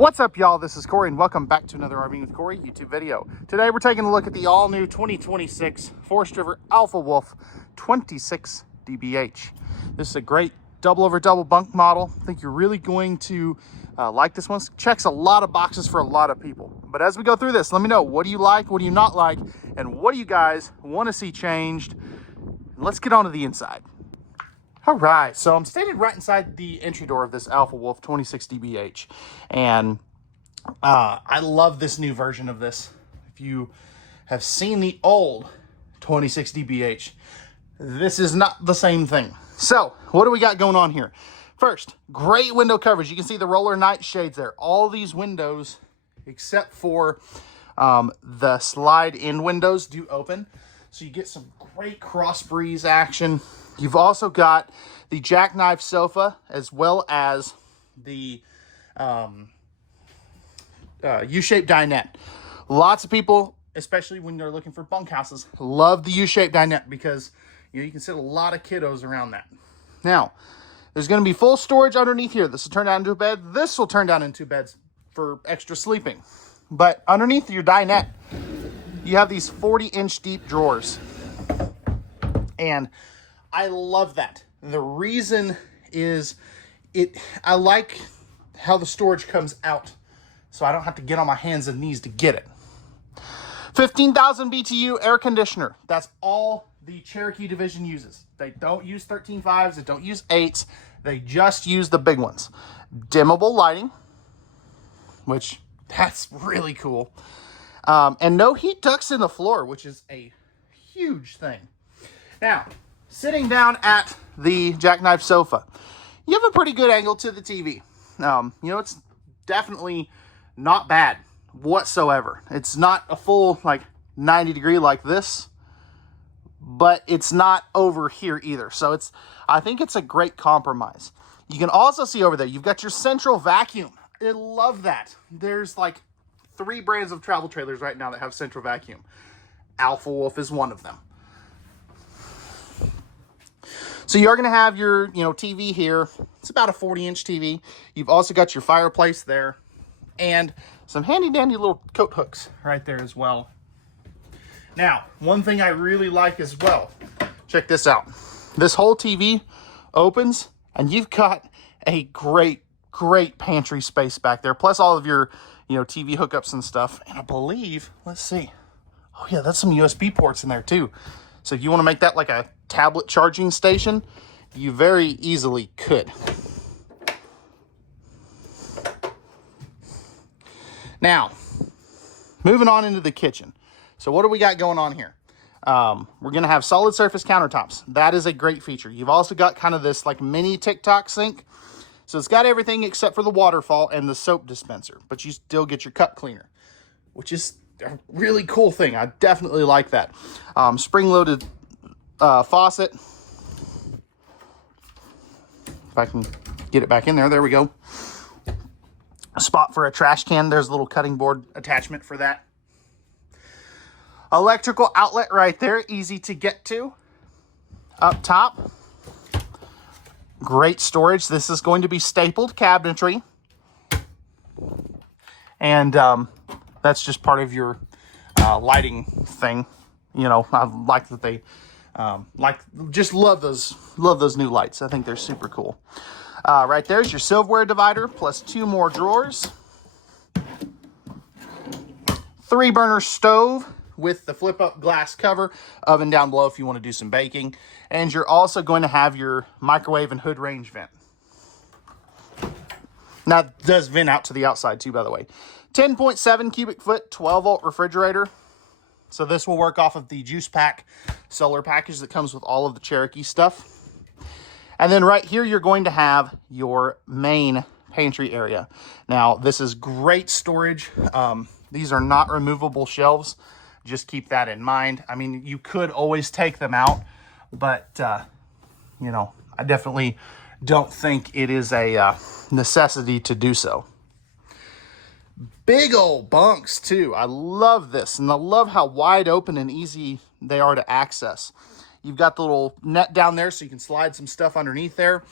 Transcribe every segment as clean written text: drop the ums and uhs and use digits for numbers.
What's up, y'all? This is Cory, and welcome back to another RVing with Cory YouTube video. Today, we're taking a look at the all-new 2026 Forest River Alpha Wolf 26 DBH. This is a great double-over-double bunk model. I think you're really going to like this one. Checks a lot of boxes for a lot of people. But as we go through this, let me know, what do you like, what do you not like, and what do you guys want to see changed? Let's get on to the inside. All right, so I'm standing right inside the entry door of this Alpha Wolf 26 DBH, and I love this new version of this. If you have seen the old 26 DBH, this is not the same thing. So, what do we got going on here? First, great window coverage. You can see the roller night shades there. All these windows, except for the slide-in windows, do open, so you get some great cross breeze action. You've also got the jackknife sofa, as well as the U-shaped dinette. Lots of people, especially when they're looking for bunkhouses, love the U-shaped dinette because you can sit a lot of kiddos around that. Now, there's going to be full storage underneath here. This will turn down into a bed. This will turn down into beds for extra sleeping. But underneath your dinette, you have these 40-inch deep drawers. And I love that. The reason is I like how the storage comes out, so I don't have to get on my hands and knees to get it. 15,000 BTU air conditioner. That's all the Cherokee division uses. They don't use 13.5s, they don't use 8s, they just use the big ones. Dimmable lighting, which that's really cool. And no heat ducts in the floor, which is a huge thing. Now, sitting down at the jackknife sofa, you have a pretty good angle to the TV. It's definitely not bad whatsoever. It's not a full 90 degree like this, but it's not over here either. So I think it's a great compromise. You can also see over there, you've got your central vacuum. I love that. There's 3 brands of travel trailers right now that have central vacuum. Alpha Wolf is one of them. So you're going to have your, TV here. It's about a 40-inch TV. You've also got your fireplace there and some handy-dandy little coat hooks right there as well. Now, one thing I really like as well, check this out. This whole TV opens and you've got a great pantry space back there, plus all of your, TV hookups and stuff. And I believe, let's see. Oh yeah, that's some USB ports in there too. So if you want to make that like a tablet charging station, you very easily could. Now, moving on into the kitchen. So what do we got going on here? We're going to have solid surface countertops. That is a great feature. You've also got kind of this mini TikTok sink. So it's got everything except for the waterfall and the soap dispenser, but you still get your cup cleaner, which is a really cool thing. I definitely like that. Spring-loaded faucet. If I can get it back in there. There we go. A spot for a trash can. There's a little cutting board attachment for that. Electrical outlet right there. Easy to get to. Up top. Great storage. This is going to be stapled cabinetry. And that's just part of your lighting thing. I like that they just love those new lights. I think they're super cool. Right there's your silverware divider plus 2 more drawers. 3-burner stove with the flip up glass cover, oven down below if you want to do some baking. And you're also going to have your microwave and hood range vent. Now it does vent out to the outside too, by the way. 10.7 cubic foot, 12 volt refrigerator. So this will work off of the Juice Pack solar package that comes with all of the Cherokee stuff. And then right here, you're going to have your main pantry area. Now, this is great storage. These are not removable shelves. Just keep that in mind. I mean, you could always take them out, but, I definitely don't think it is a necessity to do so. Big old bunks too. I love this, and I love how wide open and easy they are to access. You've got the little net down there so you can slide some stuff underneath there.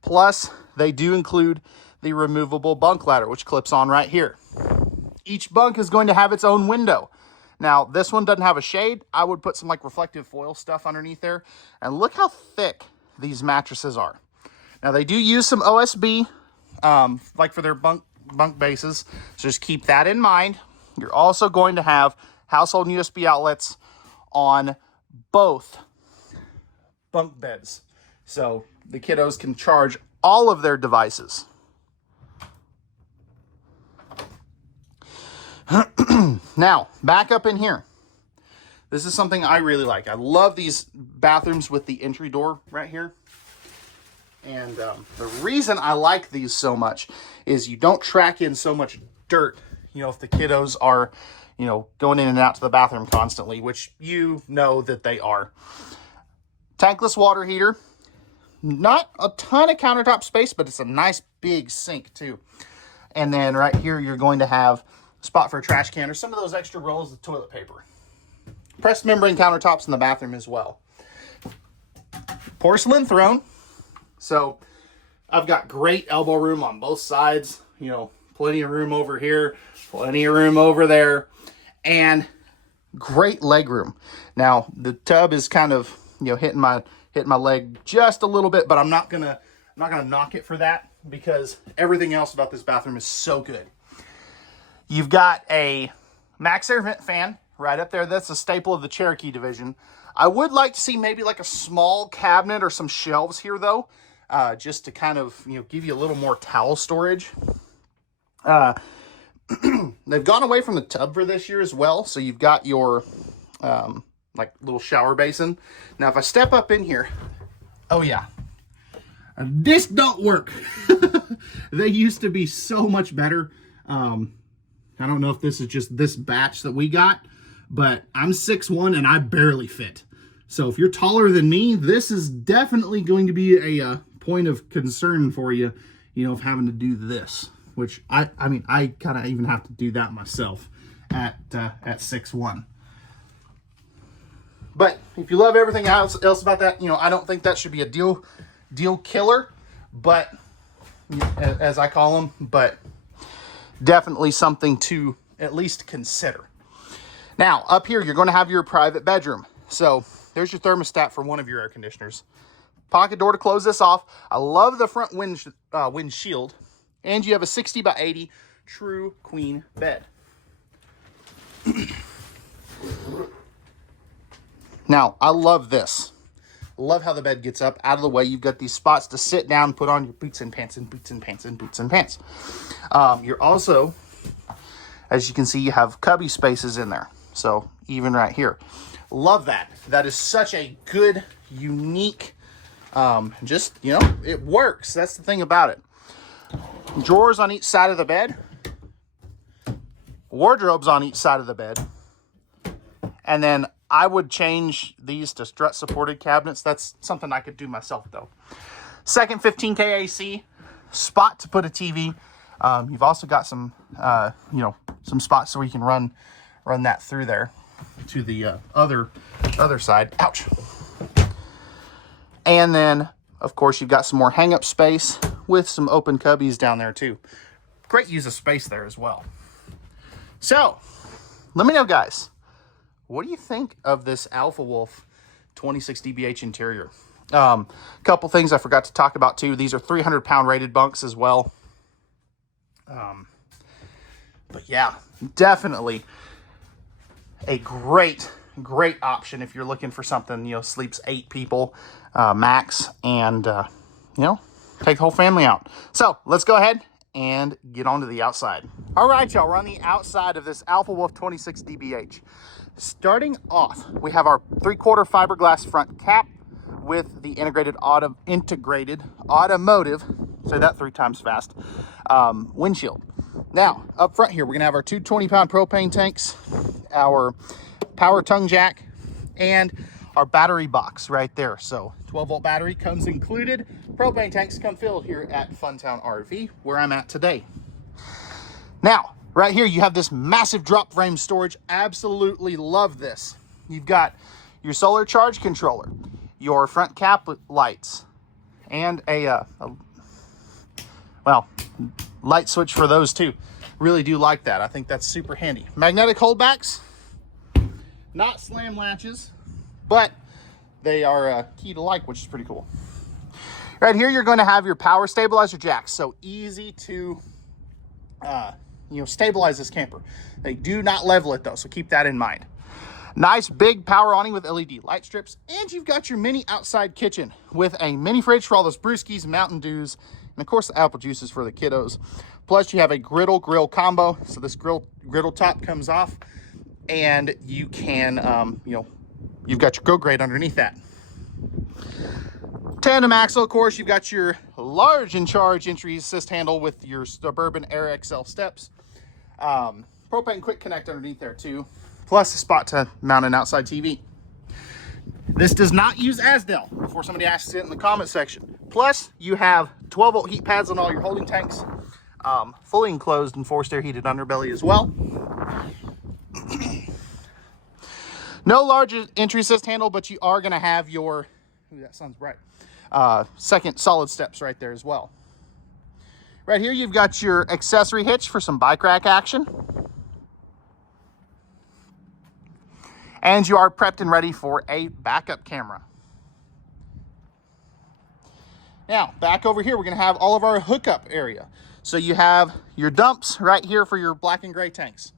Plus, they do include the removable bunk ladder, which clips on right here. Each bunk is going to have its own window. Now, this one doesn't have a shade. I would put some like reflective foil stuff underneath there. And look how thick these mattresses are. Now, they do use some OSB, like for their bunk bases. So just keep that in mind. You're also going to have household USB outlets on both bunk beds. So the kiddos can charge all of their devices. Now, back up in here. This is something I really like. I love these bathrooms with the entry door right here. And the reason I like these so much is you don't track in so much dirt, you know, if the kiddos are, you know, going in and out to the bathroom constantly, which you know that they are. Tankless water heater. Not a ton of countertop space, but it's a nice big sink too. And then right here, you're going to have a spot for a trash can or some of those extra rolls of toilet paper. Pressed membrane countertops in the bathroom as well. Porcelain throne. So I've got great elbow room on both sides, you know, plenty of room over here, plenty of room over there, and great leg room. Now the tub is kind of, you know, hitting my leg just a little bit, but I'm not gonna knock it for that because everything else about this bathroom is so good. You've got a max air vent fan right up there. That's a staple of the Cherokee division. I would like to see maybe like a small cabinet or some shelves here though, just to kind of, you know, give you a little more towel storage. They've gone away from the tub for this year as well. So you've got your, like little shower basin. Now, if I step up in here, oh yeah, this don't work. They used to be so much better. I don't know if this is just this batch that we got, but I'm 6'1" and I barely fit. So if you're taller than me, this is definitely going to be a point of concern for you, you know, of having to do this, which I mean, I kind of even have to do that myself at 6'1". But if you love everything else about that, you know, I don't think that should be a deal killer, but as I call them, but definitely something to at least consider. Now, up here, you're going to have your private bedroom. So there's your thermostat for one of your air conditioners. Pocket door to close this off. I love the front windshield. And you have a 60 by 80 true queen bed. Now, I love this. Love how the bed gets up out of the way. You've got these spots to sit down, put on your boots and pants and boots and pants and boots and pants. You're also, as you can see, you have cubby spaces in there. So even right here. Love that. That is such a good, unique, just, you know, it works. That's the thing about it. Drawers on each side of the bed. Wardrobes on each side of the bed. And then I would change these to strut supported cabinets. That's something I could do myself though. Second 15K AC, spot to put a TV. You've also got some, you know, some spots so we can run that through there to the other side. Ouch. And then, of course, you've got some more hang-up space with some open cubbies down there too. Great use of space there as well. So, let me know, guys. What do you think of this Alpha Wolf 26 dBH interior? Couple things I forgot to talk about too. These are 300-pound rated bunks as well. But yeah, definitely a great option if you're looking for something, you know, sleeps 8 people max, and you know, take the whole family out. So let's go ahead and get on to the outside. All right, y'all, we're on the outside of this Alpha Wolf 26 dBH. Starting off, we have our 3/4 fiberglass front cap with the integrated automotive, say that 3 times fast, windshield. Now, up front here, we're gonna have our 2 20-pound propane tanks, our power tongue jack, and our battery box right there. So 12-volt battery comes included. Propane tanks come filled here at Funtown RV, where I'm at today. Now, right here, you have this massive drop frame storage. Absolutely love this. You've got your solar charge controller, your front cap lights, and a Well, light switch for those too. Really do like that. I think that's super handy. Magnetic holdbacks, not slam latches, but they are key to like, which is pretty cool. Right here, you're going to have your power stabilizer jacks. So easy to, stabilize this camper. They do not level it though, so keep that in mind. Nice big power awning with LED light strips. And you've got your mini outside kitchen with a mini fridge for all those brewskis, Mountain Dews, and of course the apple juices for the kiddos. Plus you have a griddle grill combo. So this griddle top comes off and you can, you've got your grill grate underneath that. Tandem axle, of course, you've got your large in charge entry assist handle with your Suburban Air XL steps. Propane quick connect underneath there too. Plus a spot to mount an outside TV. This does not use ASDEL, before somebody asks it in the comment section. Plus, you have 12-volt heat pads on all your holding tanks. Fully enclosed and forced air heated underbelly as well. No large entry assist handle, but you are going to have your, ooh, that sounds bright, second solid steps right there as well. Right here, you've got your accessory hitch for some bike rack action. And you are prepped and ready for a backup camera. Now, back over here, we're gonna have all of our hookup area. So you have your dumps right here for your black and gray tanks.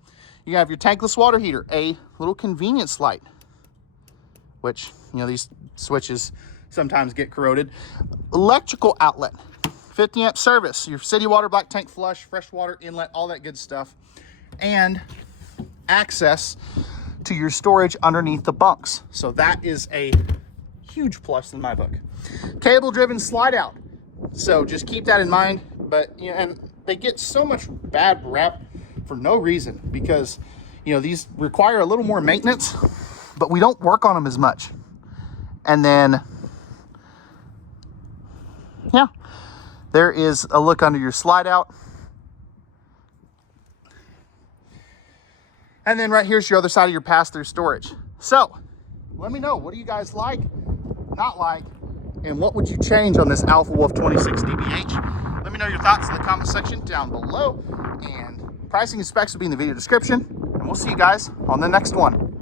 You have your tankless water heater, a little convenience light, which, these switches sometimes get corroded. Electrical outlet, 50 amp service, your city water, black tank flush, fresh water inlet, all that good stuff. And access to your storage underneath the bunks. So that is a huge plus in my book. Cable driven slide out. So just keep that in mind. But, and they get so much bad rep for no reason because, these require a little more maintenance, but we don't work on them as much. And then, yeah, there is a look under your slide out. And then right here's your other side of your pass-through storage. So let me know, what do you guys like, not like, and what would you change on this Alpha Wolf 26 DBH? Let me know your thoughts in the comment section down below. And pricing and specs will be in the video description. And we'll see you guys on the next one.